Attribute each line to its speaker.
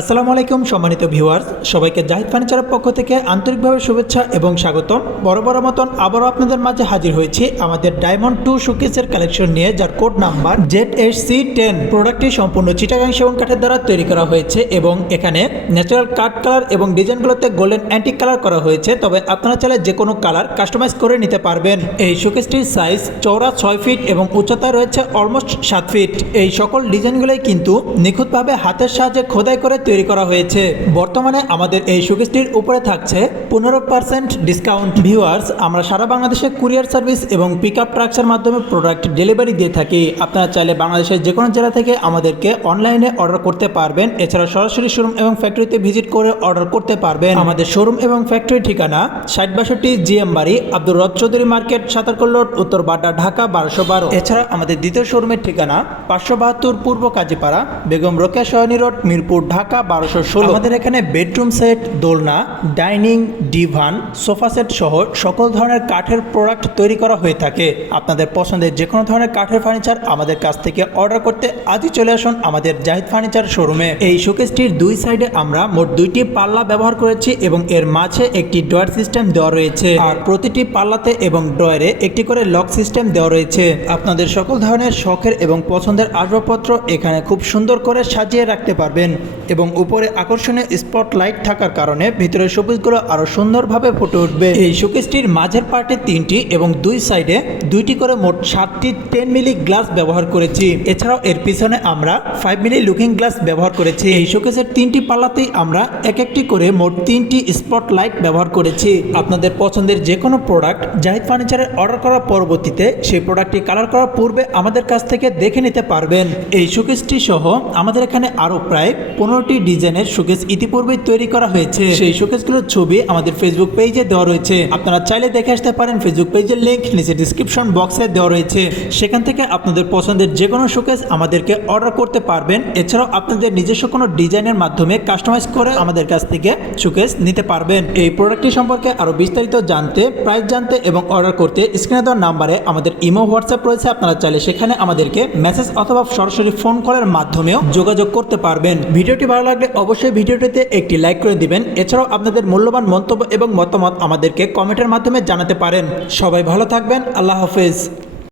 Speaker 1: আসসালামু আলাইকুম, সম্মানিত ভিউয়ার্স। সবাইকে জাহিদ ফার্নিচারের পক্ষ থেকে আন্তরিকভাবে শুভেচ্ছা এবং স্বাগতম। বড় বড় মতন আবারও আপনাদের মাঝে হাজির হয়েছি আমাদের ডায়মন্ড টু শোকেসের কালেকশন নিয়ে, যার code number Z S C ten প্রোডাক্টটি সম্পূর্ণ চিটাগাং সেগুন কাঠের দ্বারা তৈরি করা হয়েছে এবং এখানে ন্যাচারাল কাঠ কালার এবং ডিজাইনগুলোতে গোল্ডেন অ্যান্টিক কালার করা হয়েছে। তবে আপনারা চাইলে যে কোনো কালার কাস্টমাইজ করে নিতে পারবেন। এই শোকেসটির সাইজ চৌড়া ছয় ফিট এবং উচ্চতা রয়েছে অলমোস্ট সাত ফিট এই সকল ডিজাইনগুলোই কিন্তু নিখুঁতভাবে হাতের সাহায্যে খোদাই করে তৈরি করা হয়েছে। বর্তমানে আমাদের এই শোকেসটির উপরে থাকছে পনেরো পার্সেন্ট ডিসকাউন্ট ভিউয়ার্স আমরা সারা বাংলাদেশে কুরিয়ার সার্ভিস এবং পিক আপ ট্রাক্সের মাধ্যমে প্রোডাক্ট ডেলিভারি দিয়ে থাকি। আপনারা চাইলে বাংলাদেশের যে কোনো জেলা থেকে আমাদেরকে অনলাইনে অর্ডার করতে পারবেন। এছাড়া সরাসরি শোরুম এবং ফ্যাক্টরিতে ভিজিট করে অর্ডার করতে পারবেন। আমাদের শোরুম এবং ফ্যাক্টরি ঠিকানা ষাট বাষট্টি জিএম বাড়ি, আব্দুর রব চৌধুরী মার্কেট, সাতারকল রোড, উত্তর বাড্ডা, ঢাকা বারোশো বারো। এছাড়া আমাদের দ্বিতীয় শোরুমের ঠিকানা পাঁচশো বাহাত্তর পূর্ব কাজীপাড়া, বেগম রোকেয়া সয়নী রোড, মিরপুর, ঢাকা বারোশো ষোলো। আমাদের এখানে বেডরুম সেট, দোলনা, ডাইনিং, ডিভান, সোফা সেট সহ সকল ধরনের কাঠের প্রোডাক্ট তৈরি করা হয়ে থাকে। আপনাদের পছন্দের যে কোনো ধরনের কাঠের ফার্নিচার আমাদের কাছ থেকে অর্ডার করতে আজই চলে আসুন আমাদের জাহিদ ফার্নিচার শোরুমে। এই শোকেসটির দুই সাইডে আমরা মোট দুইটি পাল্লা ব্যবহার করেছি এবং এর মাঝে একটি ড্রয়ার সিস্টেম দেওয়া রয়েছে আর প্রতিটি পাল্লাতে এবং ড্রয়ারে একটি করে লক সিস্টেম দেওয়া রয়েছে। আপনাদের সকল ধরনের শখের এবং পছন্দের আসবাবপত্র এখানে খুব সুন্দর করে সাজিয়ে রাখতে পারবেন। এবং উপরে আকর্ষণীয় স্পট লাইট থাকার কারণে ভিতরের সবুজগুলো আরও সুন্দরভাবে ফুটে উঠবে। এই শোকেসটির মাঝের পার্টে তিনটি এবং দুই সাইডে দুইটি করে মোট সাতটি টেন মিলি গ্লাস ব্যবহার করেছি। এছাড়াও এর পিছনে আমরা ফাইভ মিলি লুকিং গ্লাস ব্যবহার করেছি। এই শোকেসের তিনটি পাল্লাতেই আমরা এক একটি করে মোট তিনটি স্পট লাইট ব্যবহার করেছি। আপনাদের পছন্দের যে কোনো প্রোডাক্ট জাহিদ ফার্নিচারের অর্ডার করার পরবর্তীতে সেই প্রোডাক্টটি কালার করার পূর্বে আমাদের কাছ থেকে দেখে নিতে পারবেন। এই শোকেসটি সহ আমাদের এখানে আরও প্রায় পনেরোটি ডিজাইনের শোকেস ইতিপূর্বেই তৈরি করা হয়েছে। সেই শোকেসগুলোর ছবি আমাদের ফেসবুক পেজে দেওয়া রয়েছে। আপনারা চাইলে দেখে আসতে পারেন ফেসবুক পেজের লিঙ্ক নিচে ডিসক্রিপশন বক্সে দেওয়া রয়েছে। সেখান থেকে আপনাদের পছন্দের যে কোনো শোকেস আমাদেরকে অর্ডার করতে পারবেন। এছাড়াও আপনাদের নিজস্ব কোনো ডিজাইনের মাধ্যমে কাস্টমাইজ করে আমাদের কাছ থেকে শোকেস নিতে পারবেন। এই প্রোডাক্টটি সম্পর্কে আরও বিস্তারিত জানতে প্রাইস জানতে এবং অর্ডার করতে স্ক্রিনে দেওয়ার নাম্বারে আমাদের ইমো হোয়াটসঅ্যাপ রয়েছে। আপনারা চাইলে সেখানে আমাদেরকে মেসেজ অথবা সরাসরি ফোন কলের মাধ্যমেও যোগাযোগ করতে পারবেন। ভিডিওটি ভালো লাগলে অবশ্যই ভিডিওটিতে একটি লাইক করে দিবেন। এছাড়াও আপনাদের মূল্যবান মন্তব্য এবং মতামত আমাদেরকে কমেন্টের মাধ্যমে জানাতে পারেন। সবাই ভালো থাকবেন। আল্লাহ হাফেজ।